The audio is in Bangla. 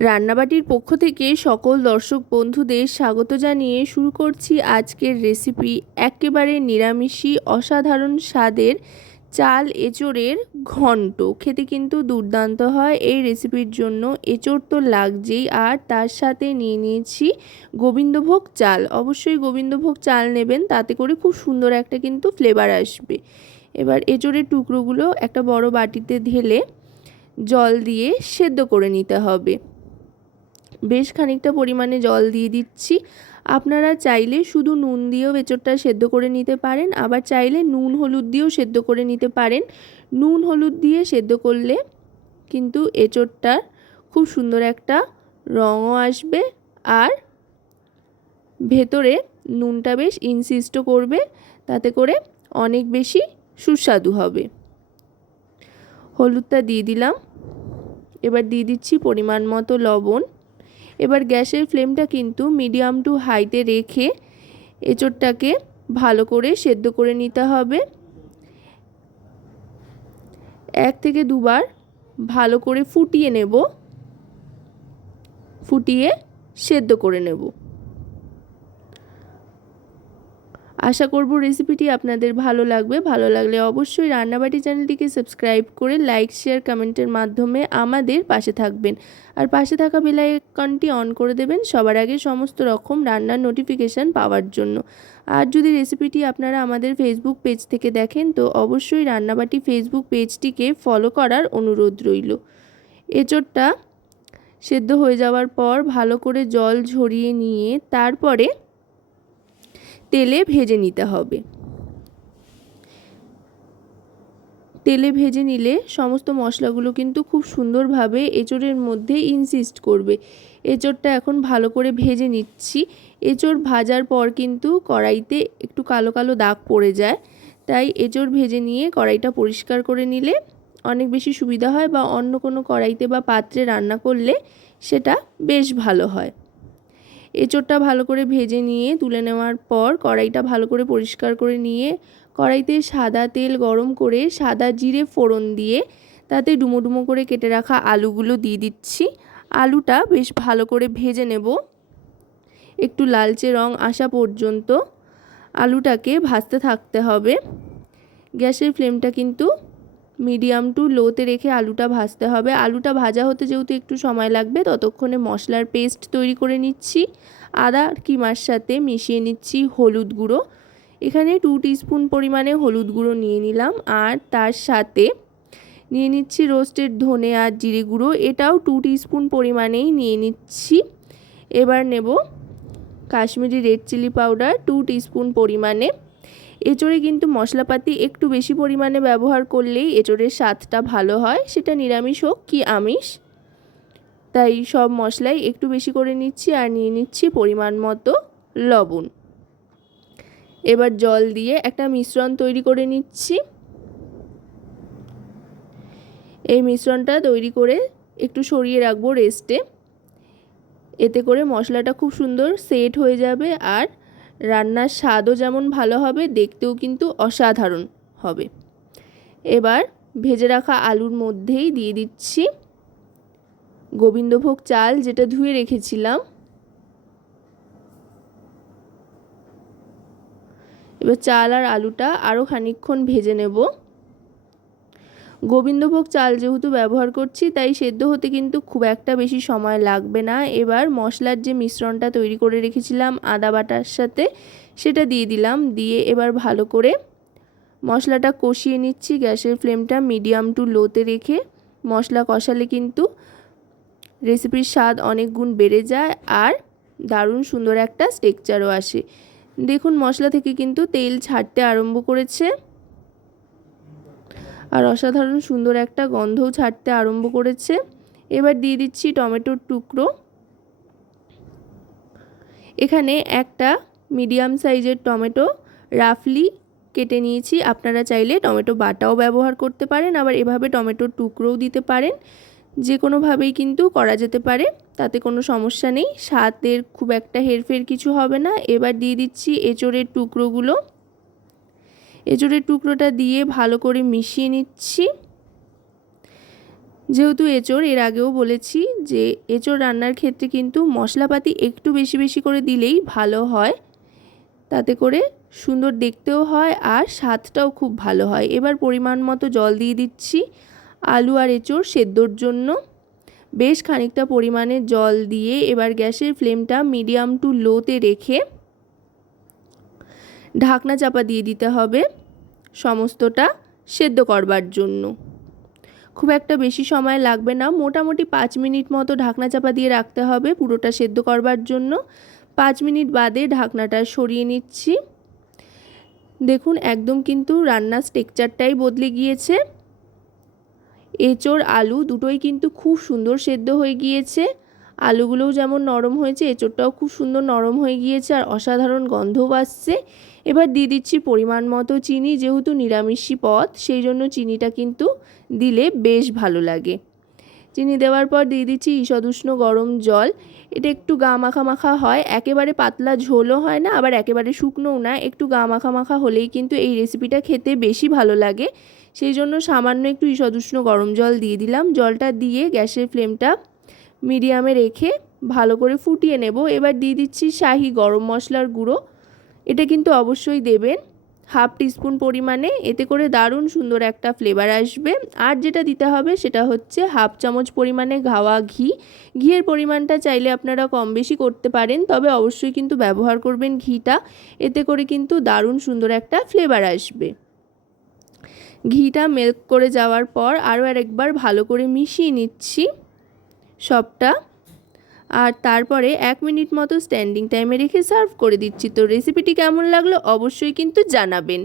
রান্নাবাটির পক্ষ থেকে সকল দর্শক বন্ধুদের স্বাগত জানিয়ে শুরু করছি আজকের রেসিপি একেবারে নিরামিষই অসাধারণ স্বাদের চাল এঁচোড়ের ঘন্ট। খেতে কিন্তু দুর্দান্ত হয়। এই রেসিপির জন্য এঁচোড় তো লাগছেই। আর তার সাথে নিয়ে নিয়েছি গোবিন্দভোগ চাল। অবশ্যই গোবিন্দভোগ চাল নেবেন, তাতে করে খুব সুন্দর একটা কিন্তু ফ্লেভার আসবে। এবার এঁচোড়ের টুকরোগুলো একটা বড় বাটিতে ঢেলে জল দিয়ে সেদ্ধ করে নিতে হবে। বেশ খানিকটা পরিমাণে জল দিয়ে দিচ্ছি। আপনারা চাইলে শুধু নুন দিয়েও এঁচোড়টা সেদ্ধ করে নিতে পারেন, আবার চাইলে নুন হলুদ দিয়েও সেদ্ধ করে নিতে পারেন। নুন হলুদ দিয়ে সেদ্ধ করলে কিন্তু এঁচোড়টার খুব সুন্দর একটা রঙও আসবে আর ভেতরে নুনটা বেশ ইনসিস্ট করবে, তাতে করে অনেক বেশি সুস্বাদু হবে। হলুদটা দিয়ে দিলাম। এবার দিয়ে দিচ্ছি পরিমাণ মতো লবণ। এবার গ্যাসের ফ্লেমটা কিন্তু মিডিয়াম টু হাইতে রেখে এঁচোড়টাকে ভালো করে সেদ্ধ করে নিতে হবে। এক থেকে দুবার ভালো করে ফুটিয়ে নেব। ফুটিয়ে সেদ্ধ করে নেব। আশা করব রেসিপিটি আপনাদের ভালো লাগবে। ভালো লাগলে অবশ্যই রান্নাবাটি চ্যানেলটিকে সাবস্ক্রাইব করে লাইক শেয়ার কমেন্টের মাধ্যমে আমাদের পাশে থাকবেন। আর পাশে থাকা বেলাইকনটি অন করে দেবেন সবার আগে সমস্ত রকম রান্নার নোটিফিকেশান পাওয়ার জন্য। আর যদি রেসিপিটি আপনারা আমাদের ফেসবুক পেজ থেকে দেখেন, তো অবশ্যই রান্নাবাটি ফেসবুক পেজটিকে ফলো করার অনুরোধ রইল। এচোরটা সেদ্ধ হয়ে যাওয়ার পর ভালো করে জল ঝরিয়ে নিয়ে তারপরে তেলে ভেজে নিতে হবে। তেলে ভেজে নিলে সমস্ত মশলাগুলো কিন্তু খুব সুন্দরভাবে এঁচোড়ের মধ্যে ইনসিস্ট করবে। এঁচোড়টা এখন ভালো করে ভেজে নিচ্ছি। এঁচোড় ভাজার পর কিন্তু কড়াইতে একটু কালো কালো দাগ পড়ে যায়। তাই এঁচোড় ভেজে নিয়ে কড়াইটা পরিষ্কার করে নিলে অনেক বেশি সুবিধা হয় বা অন্য কোনো কড়াইতে বা পাত্রে রান্না করলে সেটা বেশ ভালো হয়। এঁচোড়টা ভালো করে ভেজে নিয়ে তুলে নেওয়ার পর কড়াইটা ভালো করে পরিষ্কার করে নিয়ে কড়াইতে সাদা তেল গরম করে সাদা জিরে ফোড়ন দিয়ে তাতে ডুমো ডুমো করে কেটে রাখা আলুগুলো দিয়ে দিচ্ছি। আলুটা বেশ ভালো করে ভেজে নেব। একটু লালচে রং আসা পর্যন্ত আলুটাকে ভাজতে থাকতে হবে। গ্যাসের ফ্লেমটা কিন্তু মিডিয়াম টু লোতে রেখে আলুটা ভাজতে হবে। আলুটা ভাজা হতে যেহেতু একটু সময় লাগবে, ততক্ষণে মশলার পেস্ট তৈরি করে নিচ্ছি। আদা কিমার সাথে মিশিয়ে নিচ্ছি হলুদ গুঁড়ো। এখানে টু টিস্পুন পরিমাণে হলুদ গুঁড়ো নিয়ে নিলাম আর তার সাথে নিয়ে নিচ্ছি রোস্টেড ধনে আর জিরে গুঁড়ো। এটাও টু টিস্পুন পরিমাণেই নিয়ে নিচ্ছি। এবার নেব Kashmiri red chilli powder two teaspoon পরিমাণে। এঁচড়ে কিন্তু মশলাপাতি একটু বেশি পরিমাণে ব্যবহার করলেই এঁচড়ের স্বাদটা ভালো হয়, সেটা নিরামিষ হোক কি আমিষ। তাই সব মশলাই একটু বেশি করে নিচ্ছি আর নিয়ে নিচ্ছি পরিমাণ মতো লবণ। এবার জল দিয়ে একটা মিশ্রণ তৈরি করে নিচ্ছি। এই মিশ্রণটা তৈরি করে একটু সরিয়ে রাখব রেস্টে এতে করে মশলাটা খুব সুন্দর সেট হয়ে যাবে আর রান্নার স্বাদও যেমন ভালো হবে, দেখতেও কিন্তু অসাধারণ হবে। এবার ভেজে রাখা আলুর মধ্যেই দিয়ে দিচ্ছি গোবিন্দভোগ চাল, যেটা ধুয়ে রেখেছিলাম। এবার চাল আর আলুটা আরও খানিক্ষণ ভেজে নেব। গোবিন্দভোগ চাল যেহেতু ব্যবহার করছি, তাই সেদ্ধ হতে কিন্তু খুব একটা বেশি সময় লাগবে না। এবার মশলার যে মিশ্রণটা তৈরি করে রেখেছিলাম আদা বাটার সাথে, সেটা দিয়ে দিলাম। দিয়ে এবার ভালো করে মশলাটা কষিয়ে নিচ্ছি গ্যাসের ফ্লেমটা মিডিয়াম টু লোতে রেখে। মশলা কষালে কিন্তু রেসিপির স্বাদ অনেক গুণ বেড়ে যায় আর দারুণ সুন্দর একটা স্টেকচারও আসে। দেখুন মশলা থেকে কিন্তু তেল ছাড়তে আরম্ভ করেছে। আর অসাধারণ সুন্দর একটা গন্ধও ছাড়তে আরম্ভ করেছে। এবার দিয়ে দিচ্ছি টমেটোর টুকরো। এখানে একটা মিডিয়াম সাইজের টমেটো রাফলি কেটে নিয়েছি। আপনারা চাইলে টমেটো বাটাও ব্যবহার করতে পারেন, আবার এভাবে টমেটোর টুকরোও দিতে পারেন। যে কোনোভাবেই কিন্তু করা যেতে পারে, তাতে কোনো সমস্যা নেই। স্বাদের খুব একটা হেরফের কিছু হবে না। এবার দিয়ে দিচ্ছি এঁচড়ের টুকরোগুলো। এঁচড়ের টুকরোটা দিয়ে ভালো করে মিশিয়ে নিচ্ছি। যেহেতু এঁচোড়, এর আগেও বলেছি যে এঁচোড় রান্নার ক্ষেত্রে কিন্তু মশলাপাতি একটু বেশি বেশি করে দিলেই ভালো হয়। তাতে করে সুন্দর দেখতেও হয় আর স্বাদটাও খুব ভালো হয়। এবার পরিমাণ মতো জল দিয়ে দিচ্ছি আলু আর এঁচোড় সেদ্ধর জন্য। বেশ খানিকটা পরিমাণে জল দিয়ে এবার গ্যাসের ফ্লেমটা মিডিয়াম টু লোতে রেখে ঢাকনা চাপা দিয়ে দিতে হবে সমস্তটা সেদ্ধ করবার জন্য। খুব একটা বেশি সময় লাগবে না, মোটামুটি পাঁচ মিনিট মতো ঢাকনা চাপা দিয়ে রাখতে হবে পুরোটা সেদ্ধ করবার জন্য। পাঁচ মিনিট বাদে ঢাকনাটা সরিয়ে নিচ্ছি। দেখুন, একদম কিন্তু রান্নার টেক্সচারটাই বদলে গিয়েছে। এঁচোড়, আলু দুটোই কিন্তু খুব সুন্দর সেদ্ধ হয়ে গিয়েছে। আলুগুলোও যেমন নরম হয়েছে, এঁচোড়টাও খুব সুন্দর নরম হয়ে গিয়েছে আর অসাধারণ গন্ধও আসছে এবার দিয়ে দিচ্ছি পরিমাণ মতো চিনি, যেহেতু নিরামিষি পথ, সেই জন্য চিনিটা কিন্তু দিলে বেশ ভালো লাগে। চিনি দেওয়ার পর দিয়ে দিচ্ছি ঈষদুষ্ণ গরম জল। এটা একটু গা মাখা হয়, একেবারে পাতলা ঝোলও হয় না, আবার একেবারে শুকনোও না। একটু গা মাখা হলেই কিন্তু এই রেসিপিটা খেতে বেশি ভালো লাগে। সেই জন্য সামান্য একটু ঈষদুষ্ণ গরম জল দিয়ে দিলাম। জলটা দিয়ে গ্যাসের ফ্লেমটা মিডিয়ামে রেখে ভালো করে ফুটিয়ে নেব। এবার দিয়ে দিচ্ছি শাহি গরম মশলার গুঁড়ো। এটা কিন্তু অবশ্যই দেবেন। হাফ টিস্পুন পরিমাণে। এতে করে দারুণ সুন্দর একটা ফ্লেভার আসবে। আর যেটা দিতে হবে সেটা হচ্ছে হাফ চামচ পরিমাণে ঘাওয়া ঘি। ঘিয়ের পরিমাণটা চাইলে আপনারা কম বেশি করতে পারেন, তবে অবশ্যই কিন্তু ব্যবহার করবেন ঘিটা। এতে করে কিন্তু দারুণ সুন্দর একটা ফ্লেভার আসবে। ঘিটা মেল্ক করে যাওয়ার পর আরও আরেকবার ভালো করে মিশিয়ে নিচ্ছি। সবটা। আর তারপরে এক মিনিট মতো স্ট্যান্ডিং টাইমে রেখে সার্ভ করে দিচ্ছি। তো রেসিপিটি কেমন লাগল অবশ্যই কিন্তু জানাবেন।